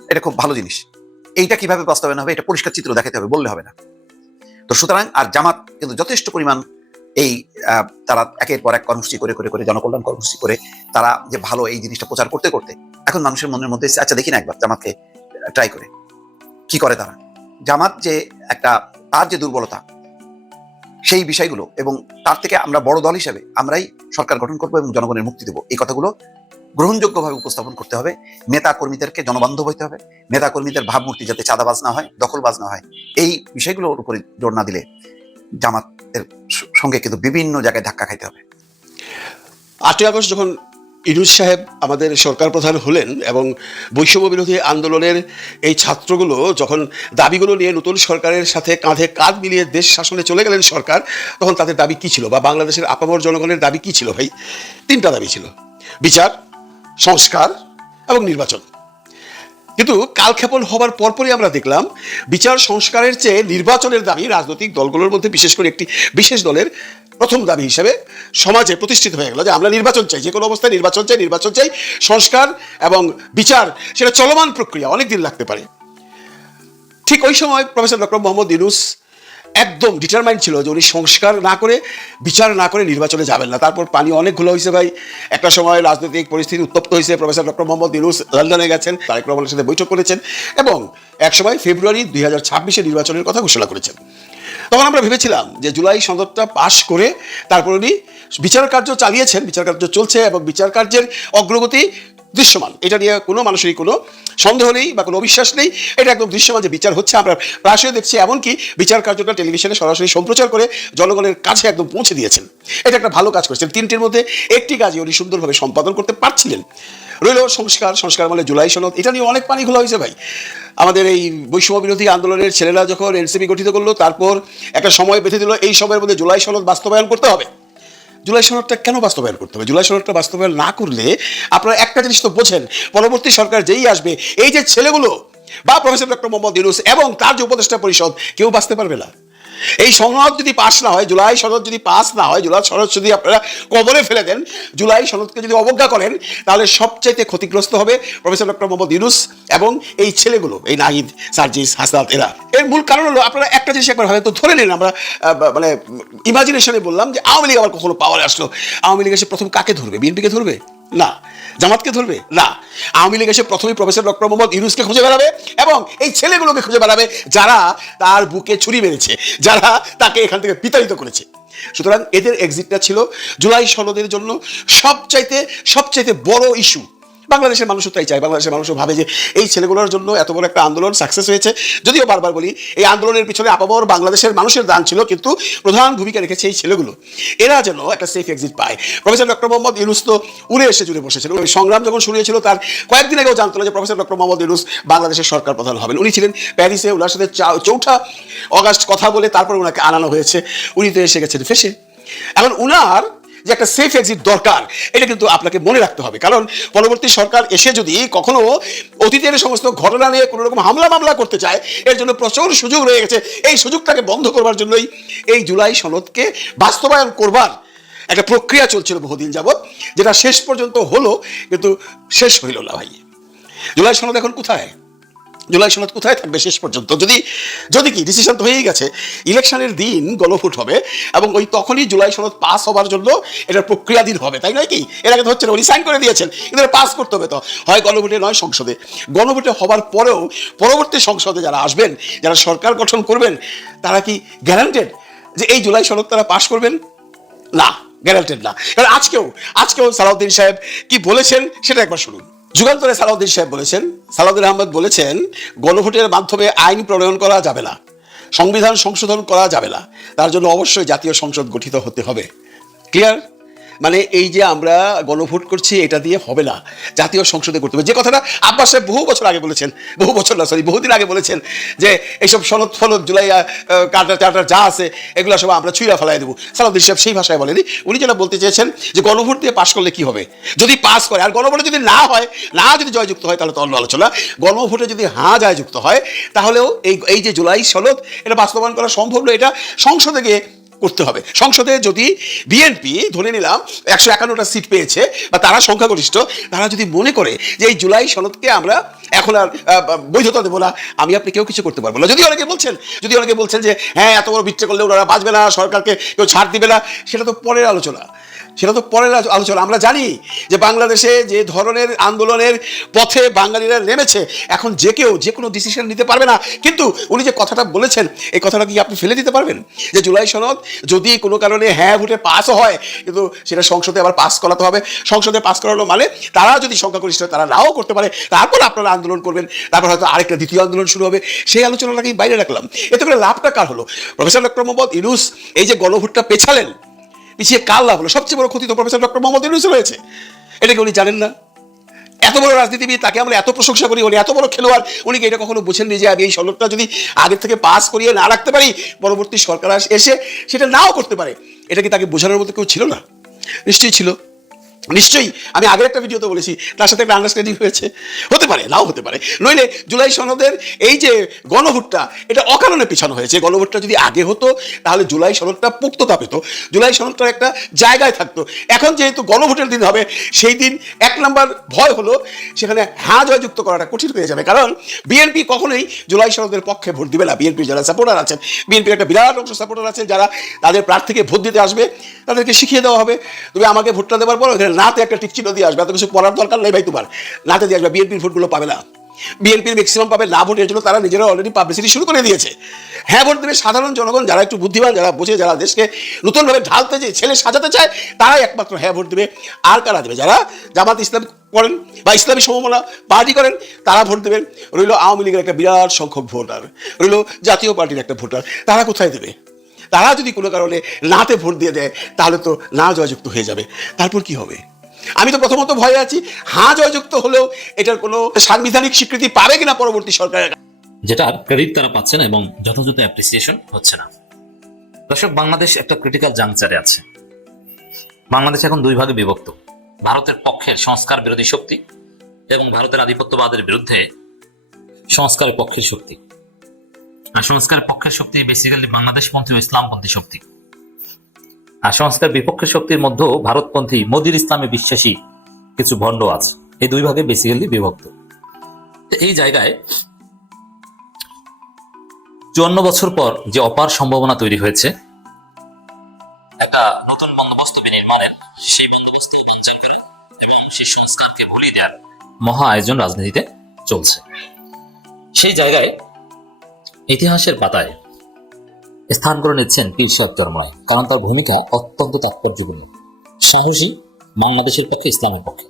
এটা খুব ভালো জিনিস। এইটা কীভাবে বাস্তবায়ন হবে, এটা পরিষ্কার চিত্র দেখাতে হবে, বললে হবে না। তো সুতরাং আর জামাত কিন্তু যথেষ্ট পরিমাণ এই তারা একের পর এক কর্মসূচি করে করে করে, জনকল্যাণ কর্মসূচি করে, তারা যে ভালো এই জিনিসটা প্রচার করতে করতে, এখন মানুষের মনের মধ্যে আচ্ছা দেখি না একবার জামাতকে ট্রাই করে। কি করে তারা? জামাত যে একটা, তার যে দুর্বলতা, সেই বিষয়গুলো এবং তার থেকে আমরা বড় দল হিসেবে আমরাই সরকার গঠন করব এবং জনগণের মুক্তি দেবো, এই কথাগুলো গ্রহণযোগ্যভাবে উপস্থাপন করতে হবে। নেতা কর্মীদেরকে জনবান্ধব হইতে হবে। নেতা কর্মীদের ভাবমূর্তি যাতে চাঁদাবাজ না হয়, দখলবাজ না হয়। এই বিষয়গুলোর উপরে জোর না দিলে জামাতের সঙ্গে কিন্তু বিভিন্ন জায়গায় ধাক্কা খাইতে হবে। আটই আগস্ট যখন ইনুস সাহেব আমাদের সরকার প্রধান হলেন এবং বৈষম্য বিরোধী আন্দোলনের এই ছাত্রগুলো যখন দাবিগুলো নিয়ে নতুন সরকারের সাথে কাঁধে কাঁধ মিলিয়ে দেশ শাসনে চলে গেলেন সরকার, তখন তাদের দাবি কি ছিল বা বাংলাদেশের আপামর জনগণের দাবি কি ছিল ভাই? তিনটা দাবি ছিল। বিচার সংস্কার এবং নির্বাচন। কিন্তু কালক্ষেপণ হবার পরপরই আমরা দেখলাম, বিচার সংস্কারের চেয়ে নির্বাচনের দাবি রাজনৈতিক দলগুলোর মধ্যে বিশেষ করে একটি বিশেষ দলের প্রথম দাবি হিসেবে সমাজে প্রতিষ্ঠিত হয়ে গেল যে আমরা নির্বাচন চাই, যে কোনো অবস্থায় নির্বাচন চাই নির্বাচন চাই, সংস্কার এবং বিচার, সেটা চলমান প্রক্রিয়া, অনেক দিন লাগতে পারে। ঠিক ওই সময় প্রফেসর ডক্টর মোহাম্মদ ইউনুস একদম ডিটারমাইন্ড ছিল যে উনি সংস্কার না করে, বিচার না করে নির্বাচনে যাবেন না। তারপর পানি অনেক ঘোলা হয়েছে ভাই। একটা সময় রাজনৈতিক পরিস্থিতি উত্তপ্ত হয়েছে। প্রফেসর ডক্টর মোহাম্মদ ইউনুস লন্ডনে গেছেন, তারেক রহমানের সাথে বৈঠক করেছেন এবং এক সময় ফেব্রুয়ারি দুই হাজার ছাব্বিশে নির্বাচনের কথা ঘোষণা করেছেন। তখন আমরা ভেবেছিলাম যে জুলাই সনদটা পাশ করে তারপর উনি বিচার কার্য চালিয়েছেন, বিচার কার্য চলছে এবং বিচার কার্যের অগ্রগতি দৃশ্যমান। এটা নিয়ে কোনো মানুষেরই কোনো সন্দেহ নেই বা কোনো অবিশ্বাস নেই। এটা একদম দৃশ্যমান যে বিচার হচ্ছে। আমরা প্রায়শই দেখছি এমনকি বিচার কার্যটা টেলিভিশনে সরাসরি সম্প্রচার করে জনগণের কাছে একদম পৌঁছে দিয়েছেন। এটা একটা ভালো কাজ করেছেন। তিনটির মধ্যে একটি কাজই উনি সুন্দরভাবে সম্পাদন করতে পারছিলেন। রইল সংস্কার সংস্কার মানে জুলাই সনদ। এটা নিয়ে অনেক পানি খোলা হয়েছে ভাই। আমাদের এই বৈষম্য বিরোধী আন্দোলনের ছেলেরা যখন এনসিপি গঠিত করল, তারপর একটা সময় বেঁধে দিল। এই সময়ের মধ্যে জুলাই সনদ বাস্তবায়ন করতে হবে। জুলাই সনদটা কেন বাস্তবায়ন করতে হবে? জুলাই সনদটা বাস্তবায়ন না করলে আপনারা একটা জিনিস তো বোঝেন, পরবর্তী সরকার যেই আসবে, এই যে ছেলেগুলো, বা প্রফেসর ডক্টর মোহাম্মদ ইউনুস এবং তার যে উপদেষ্টা পরিষদ, কেউ বাঁচতে পারবে না। এই সনদ যদি পাস না হয়, জুলাই সনদ যদি পাস না হয়, জুলাই সনদ যদি আপনারা কবরে ফেলে দেন, জুলাই সনদকে যদি অবজ্ঞা করেন, তাহলে সবচাইতে ক্ষতিগ্রস্ত হবে প্রফেসর ডক্টর মোহাম্মদ ইউনুস এবং এই ছেলেগুলো, এই নাহিদ, সার্জিস, হাসনাত, এরা। এর মূল কারণ হলো, আপনারা একটা জিনিস একবার হয়তো ধরে নিন, আমরা মানে ইমাজিনেশনে বললাম যে আওয়ামী লীগ আবার কখনো পাওয়ারে আসলো। আওয়ামী লীগ এসে প্রথম কাকে ধরবে? বিএনপিকে ধরবে? না। জামাতকে ধরবে? না। আওয়ামী লীগ এসে প্রথমেই প্রফেসর ডক্টর মোহাম্মদ ইউনুসকে খুঁজে বেড়াবে এবং এই ছেলেগুলোকে খুঁজে বেড়াবে যারা তার বুকে ছুরি মেরেছে, যারা তাকে এখান থেকে বিতাড়িত করেছে। সুতরাং এদের এক্সিটটা ছিল জুলাই সনদের জন্য সবচাইতে সবচাইতে বড় ইস্যু বাংলাদেশের মানুষও তাই চায়। বাংলাদেশের মানুষও ভাবে যে এই ছেলেগুলোর জন্য এত বড় একটা আন্দোলন সাকসেস হয়েছে। যদিও বারবার বলি, এই আন্দোলনের পিছনে আপামর বাংলাদেশের মানুষের দান ছিল, কিন্তু প্রধান ভূমিকা রেখেছে এই ছেলেগুলো। এরা যেন একটা সেফ এক্সিট পায়। প্রফেসর ডক্টর মোহাম্মদ ইউনুস তো উড়ে এসে জুড়ে বসেছিল ওই সংগ্রাম যখন শুরু হয়েছিল, তার কয়েকদিন আগেও জানতো যে প্রফেসর ডক্টর মোহাম্মদ ইউনুস বাংলাদেশের সরকার প্রধান হবেন। উনি ছিলেন প্যারিসে ওনার সাথে চৌঠা অগাস্ট কথা বলে তারপর ওনাকে আনানো হয়েছে। উনি তো এসে গেছেন ফেসে। এখন উনার যে একটা সেফ এক্সিট দরকার, এটা কিন্তু আপনাকে মনে রাখতে হবে। কারণ পরবর্তী সরকার এসে যদি কখনো অতীতের সমস্ত ঘটনা নিয়ে কোনো রকম হামলা মামলা করতে চায়, এর জন্য প্রচুর সুযোগ রয়ে গেছে। এই সুযোগটাকে বন্ধ করবার জন্যই এই জুলাই সনদকে বাস্তবায়ন করবার একটা প্রক্রিয়া চলছিল বহুদিন যাবৎ, যেটা শেষ পর্যন্ত হলো, কিন্তু শেষ হইল না ভাই। জুলাই সনদ এখন কোথায়? জুলাই সনদ কোথায় থাকবে শেষ পর্যন্ত? যদি যদি কি ডিসিশন তো হয়েই গেছে। ইলেকশনের দিন গণভোট হবে এবং ওই তখনই জুলাই সনদ পাস হবার জন্য এটার প্রক্রিয়াধীন হবে, তাই নয় কি? এর আগে তো হচ্ছে না, উনি সাইন করে দিয়েছেন, কিন্তু পাস করতে হবে তো। হয় গণভোটে, নয় সংসদে। গণভোটে হবার পরেও পরবর্তী সংসদে যারা আসবেন, যারা সরকার গঠন করবেন, তারা কি গ্যারান্টেড যে এই জুলাই সনদ তারা পাশ করবেন? না গ্যারান্টেড না। কারণ আজকেও আজকেও সালাউদ্দিন সাহেব কি বলেছেন, সেটা একবার শুনুন। যুগান্তরে সালাউদ্দিন সাহেব বলেছেন, সালাউদ্দিন আহমদ বলেছেন, গণভোটের মাধ্যমে আইন প্রণয়ন করা যাবে না, সংবিধান সংশোধন করা যাবে না। তার জন্য অবশ্যই জাতীয় সংসদ গঠিত হতে হবে। ক্লিয়ার মানে এই যে আমরা গণভোট করছি, এটা দিয়ে হবে না। জাতীয় সংসদে করতে হবে। যে কথাটা আব্বাস সাহেব বহু বছর আগে বলেছেন, বহু বছর না সরি বহুদিন আগে বলেছেন যে এইসব সনদ ফলদ জুলাই কার্টার টার্টার যা আছে, এগুলো সব আমরা ছুঁড়া ফেলাই দেবো। সালাউদ্দিন সাহেব সেই ভাষায় বলেনি। উনি যেটা বলতে চেয়েছেন যে গণভোট দিয়ে পাশ করলে কি হবে? যদি পাস করে, আর গণভোটে যদি না হয়, না যদি জয়যুক্ত হয়, তাহলে তো অন্য আলোচনা। গণভোটে যদি হাঁ জয়যুক্ত হয়, তাহলেও এই এই যে জুলাই সনদ, এটা বাস্তবায়ন করা সম্ভব নয়। এটা সংসদে গিয়ে করতে হবে। সংসদে যদি বিএনপি, ধরে নিলাম, একশো একান্নটা সিট পেয়েছে বা তারা সংখ্যাগরিষ্ঠ, তারা যদি মনে করে যে এই জুলাই সনদকে আমরা এখন আর বৈধতা দেবো না, আমি আপনি কেউ কিছু করতে পারব না। যদি অনেকে বলছেন, যদি অনেকে বলছেন যে হ্যাঁ এত বড় বিচ্ছে করলে ওনারা বাঁচবে না, সরকারকে কেউ ছাড় দিবে না, সেটা তো পরের আলোচনা। সেটা তো পরের আলোচনা। আমরা জানি যে বাংলাদেশে যে ধরনের আন্দোলনের পথে বাঙালিরা নেমেছে, এখন যে কেউ যে কোনো ডিসিশন নিতে পারবে না। কিন্তু উনি যে কথাটা বলেছেন, এই কথাটা কি আপনি ফেলে দিতে পারবেন? যে জুলাই সনদ যদি কোনো কারণে হ্যাঁ ভোটে পাসও হয়, কিন্তু সেটা সংসদে আবার পাস করাতে হবে। সংসদে পাস করানো মানে তারা যদি সংখ্যাগরিষ্ঠ, তারা নাও করতে পারে। তারপর আপনারা আন্দোলন করবেন। তারপর হয়তো আরেকটা দ্বিতীয় আন্দোলন শুরু হবে। সেই আলোচনাটাকেই বাইরে রাখলাম। এতে করে লাভটা কার হলো? প্রফেসর ডক্টর মোহাম্মদ ইউনুস এই যে গণভোটটা পেছালেন পিছিয়ে কাল লাভ হলো? সবচেয়ে বড় ক্ষতি তো প্রফেসর ডক্টর মোহাম্মদ ইউনুস রয়েছে। এটাকে উনি জানেন না। এত বড় রাজনীতিবিদ, তাকে আমরা এত প্রশংসা করি, উনি এত বড় খেলোয়াড়, উনি এটা কখনো বুঝেননি যে আমি এই সড়কটা যদি আগের থেকে পাস করিয়ে না রাখতে পারি, পরবর্তী সরকার এসে সেটা নাও করতে পারে? এটা কি তাকে বোঝানোর মতো কেউ ছিল না? নিশ্চয়ই ছিল। নিশ্চয়ই, আমি আগের একটা ভিডিওতে বলেছি, তার সাথে একটা আন্ডারস্ট্যান্ডিং হয়েছে। হতে পারে, নাও হতে পারে। নইলে জুলাই সনদের এই যে গণভোটটা, এটা অকারণে পিছানো হয়েছে। গণভোটটা যদি আগে হতো, তাহলে জুলাই সনদটা পুক্ততা পেত। জুলাই সনদটার একটা জায়গায় থাকতো। এখন যেহেতু গণভোটের দিন হবে, সেই দিন এক নাম্বার ভয় হলো, সেখানে হ্যাঁ জয়যুক্ত করাটা কঠিন হয়ে যাবে। কারণ বিএনপি কখনোই জুলাই সনদের পক্ষে ভোট দিবে না। বিএনপির যারা সাপোর্টার আছেন, বিএনপির একটা বিরাট অংশ সাপোর্টার আছেন, যারা তাদের প্রার্থীকে ভোট দিতে আসবে, তাদেরকে শিখিয়ে দেওয়া হবে, তুমি আমাকে ভোটটা দেওয়ার পর নাতে একটা টিকচিহ্ন দিয়ে আসবে, এত কিছু পড়ার দরকার নেই ভাই তোমার। নাতে দিয়ে আসবে বিএনপির ভোটগুলো পাবে না। বিএনপির ম্যাক্সিমাম পাবে না ভোটের জন্য, তারা নিজেরা অলরেডি পাবলিসিটি শুরু করে দিয়েছে। হ্যাঁ ভোট দেবে সাধারণ জনগণ, যারা একটু বুদ্ধিমান, যারা বোঝে, যারা দেশকে নতুনভাবে ঢালতে চায় ছেলে সাজাতে চায়, তারাই একমাত্র হ্যাঁ ভোট দেবে। আর কারা দেবে? যারা জামাত ইসলাম করেন বা ইসলামী সমমনা পার্টি করেন, তারা ভোট দেবেন রইল আওয়ামী লীগের একটা বিরাট সংখ্যক ভোটার, রইল জাতীয় পার্টির একটা ভোটার, তারা কোথায় দেবে? তারা যদি কোনো কারণে নাতে ভোট দিয়ে দেয়, তাহলে তো না জয়যুক্ত হয়ে যাবে। তারপর কি হবে? আমি তো প্রথমত ভয়ে আছি হ্যাঁ জয়যুক্ত হলেও এটার কোনো সাংবিধানিক স্বীকৃতি পাবে কিনা পরবর্তী সরকারের যেটার ক্রেডিট তারা পাচ্ছে না এবং যথাযথ অ্যাপ্রিসিয়েশন হচ্ছে না। দর্শক, বাংলাদেশ একটা ক্রিটিক্যাল জাংচারে আছে। বাংলাদেশ এখন দুই ভাগে বিভক্ত। ভারতের পক্ষের সংস্কার বিরোধী শক্তি এবং ভারতের আধিপত্যবাদের বিরুদ্ধে সংস্কারের পক্ষের শক্তি। আর সংস্কারের পক্ষের শক্তি বেসিক্যালি বাংলাদেশপন্থী ও ইসলামপন্থী শক্তি। আর সংস্কার বিপক্ষের শক্তির মধ্যেও ভারতপন্থী মোদির ইসলামে বিশ্বাসী কিছু ভণ্ড আছে। এই দুই ভাগে বেসিক্যালি বিভক্ত। এই জায়গায় চুয়ান্ন বছর পর যে অপার সম্ভাবনা তৈরি হয়েছে, একটা নতুন বন্দোবস্ত বিনির্মাণের সেই বন্দোবস্ত বঞ্চন করা এবং সেই সংস্কারকে ভুলিয়ে দেওয়ার মহা আয়োজন রাজনীতিতে চলছে। সেই জায়গায় ইতিহাসের পাতায়। স্থান করে নিচ্ছেন পীর সাহেব চরময় কারণ তার ভূমিকা অত্যন্ত তাৎপর্যপূর্ণ। সাহসী বাংলাদেশের পক্ষে ইসলামের পক্ষে।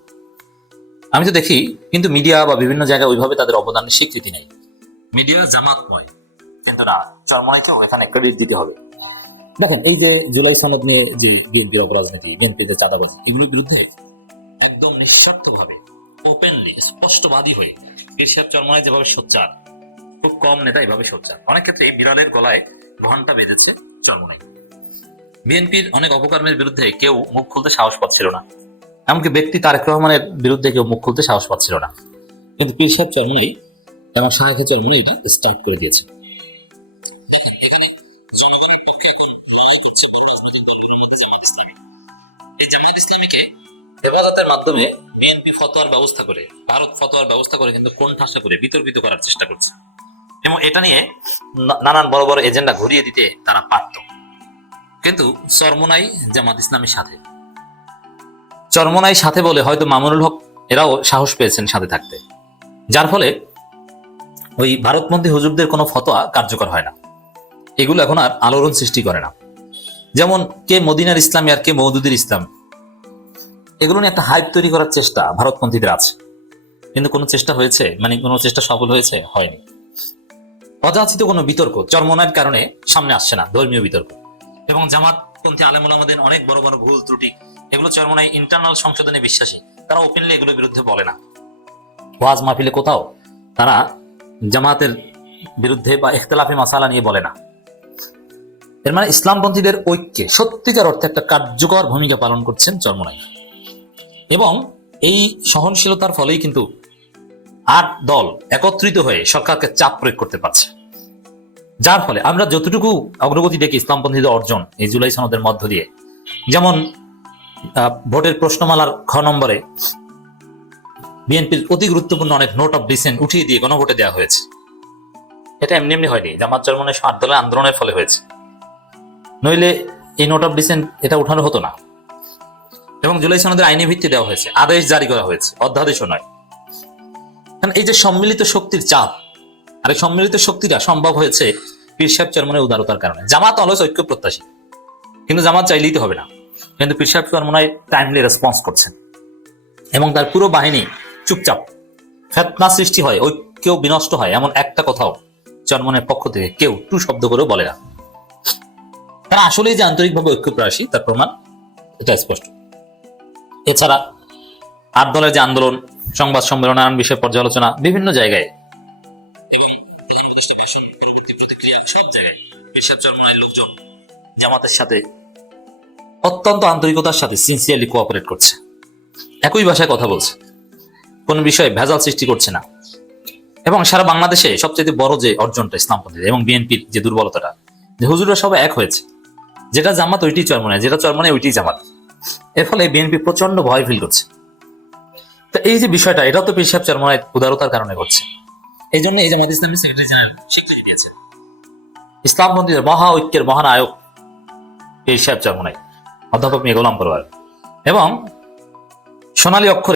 আমি তো দেখি কিন্তু মিডিয়া বা বিভিন্ন জায়গায় ওইভাবে তাদের অবদানের স্বীকৃতি নেই। মিডিয়া জামাত নয় কিন্তু না চরমনাইকেও এখানে ক্রেডিট দিতে হবে। দেখেন এই যে জুলাই সনদ নিয়ে যে বিএনপির অপরাজনীতি বিএনপির যে চাঁদাবাজি এগুলোর বিরুদ্ধে একদম নিঃস্বার্থভাবে ওপেনলি স্পষ্টবাদী হয়ে কৃষক চরমনাই যেভাবে সোচ্চার খুব কম নেতা এভাবে সোচ্চার অনেক ক্ষেত্রে বিড়ালের গলায় ঘণ্টা বেঁধেছে চরমনাই বিএনপির অনেক অপকর্মের বিরুদ্ধে কেউ মুখ খুলতে সাহস পাচ্ছিল না। এমনকি ব্যক্তি তারেক রহমানের বিরুদ্ধে কেউ মুখ খুলতে সাহস পাচ্ছিল না। কিন্তু পীর সাহেব চরমনাই এবং শাহেখ চরমনাই এটা স্টার্ট করে দিয়েছে। হেফাজতের মাধ্যমে বিএনপি ফতোয়ার ব্যবস্থা করে, ভারত ফতোয়ার ব্যবস্থা করে কিন্তু কোন ঠাসা করে বিতর্কিত করার চেষ্টা করছে। এবং এটা নিয়ে নানান বড় বড় এজেন্ডা ঘুরিয়ে দিতে তারা পারত। কিন্তু চরমনাই জামাত ইসলামের সাথে। চরমনাই সাথে বলে হয়তো মামুনুল হক এরাও সাহস পেয়েছেন সাথে থাকতে। যার ফলে ওই ভারতপন্থী হুজুরদের কোনো ফতোয়া কার্যকর হয় না। এগুলো এখন আর আলোড়ন সৃষ্টি করে না। যেমন কে মদিনার ইসলামী আর কে মৌদুদির ইসলাম। এগুলো নিয়ে একটা হাইপ তৈরি করার চেষ্টা ভারতপন্থীদের আছে। কিন্তু কোনো চেষ্টা হয়েছে? মানে কোনো চেষ্টা সফল হয়েছে? হয়নি। অযাচিত কোনো বিতর্ক চরমনার কারণে সামনে আসছে না, ধর্মীয় বিতর্ক। এবং জামাতপন্থী আলেমুল আমাদের অনেক বড় বড় ভুল ত্রুটি, এগুলো চরমনায় ইন্টারনাল সংশোধনে বিশ্বাসী। তারা ওপেনলি এগুলোর বিরুদ্ধে বলে না। ওয়াজ মাহফিলে কোথাও তারা জামাতের বিরুদ্ধে বা ইখতলাফি মাসালা নিয়ে বলে না। এর মানে ইসলামপন্থীদের ঐক্যে সত্যিকার অর্থে একটা কার্যকর ভূমিকা পালন করছেন চরমনাই। এবং এই সহনশীলতার ফলেই কিন্তু আট দল একত্রিত হয়ে সরকারকে চাপ প্রয়োগ করতে পারছে। যার ফলে আমরা যতটুকু অগ্রগতি দেখি ইসলামপন্থীদের অর্জন এই জুলাই সনদের মধ্য দিয়ে, যেমন ভোটের প্রশ্নমালার খ নম্বরে, বিএনপির অতি গুরুত্বপূর্ণ অনেক নোট অফ ডিসেন্ট উঠিয়ে দিয়ে গণভোটে দেওয়া হয়েছে। এটা এমনি এমনি হয়নি, জামাত চরমনের আট দলের আন্দোলনের ফলে হয়েছে। নইলে এই নোট অফ ডিসেন্ট এটা উঠানো হতো না। এবং জুলাই সনদের আইনি ভিত্তি দেওয়া হয়েছে, আদেশ জারি করা হয়েছে, অধ্যাদেশও নয়। কারণ এই যে সম্মিলিত শক্তির চাপ, আর এই সম্মিলিত শক্তিটা সম্ভব হয়েছে পীর সাহেব চরমনের উদারতার কারণে। জামাত অলস ঐক্য প্রত্যাশী। কিন্তু জামাত চাইলেই তো হবে না। কিন্তু পীর সাহেব চরমনায় টাইমলি রেসপন্স করছেন। এবং তার পুরো বাহিনী চুপচাপ, ফেতনা সৃষ্টি হয়, ঐক্য বিনষ্ট হয়, এমন একটা কথাও চরমনের পক্ষ থেকে কেউ টু শব্দ করেও বলে না। তারা আসলেই যে আন্তরিকভাবে ঐক্য প্রয়াসী তার প্রমাণ এটা স্পষ্ট। এছাড়া আট দলের যে আন্দোলন সংবাদ সম্মেলন নানান বিষয় পর্যালোচনা বিভিন্ন জায়গায়। অত্যন্ত আন্তরিকতার সাথে সিনসিয়ারলি কোঅপারেট করছে। একই ভাষায় কথা বলছে। বিষয়ে ভেজাল সৃষ্টি করছে না। এবং সারা বাংলাদেশে সবচেয়ে বড় যে অর্জনটা ইসলামপন্থীদের এবং বিএনপির যে দুর্বলতাটা, যে হুজুররা সবাই এক হয়েছে। যেটা জামাত ওইটি চরমনায়, যেটা চরমনায় ওইটি জামাত। এর ফলে বিএনপি প্রচণ্ড ভয় ফিল করছে। এই যে বিষয়টা, এটাও তো পেশাব চরমনায় উদারতার কারণে ঘটছে। এই জন্য এই জামাত ইসলামের সেক্রেটারি জেনারেল স্বীকৃতি দিয়েছে ইসলাম মন্দিরের মহা ঐক্যের মহান মহানায়ক পেশাব চরমনাই অধ্যাপক মিয়া গোলাম পরোয়ার এবং সোনালী অক্ষরে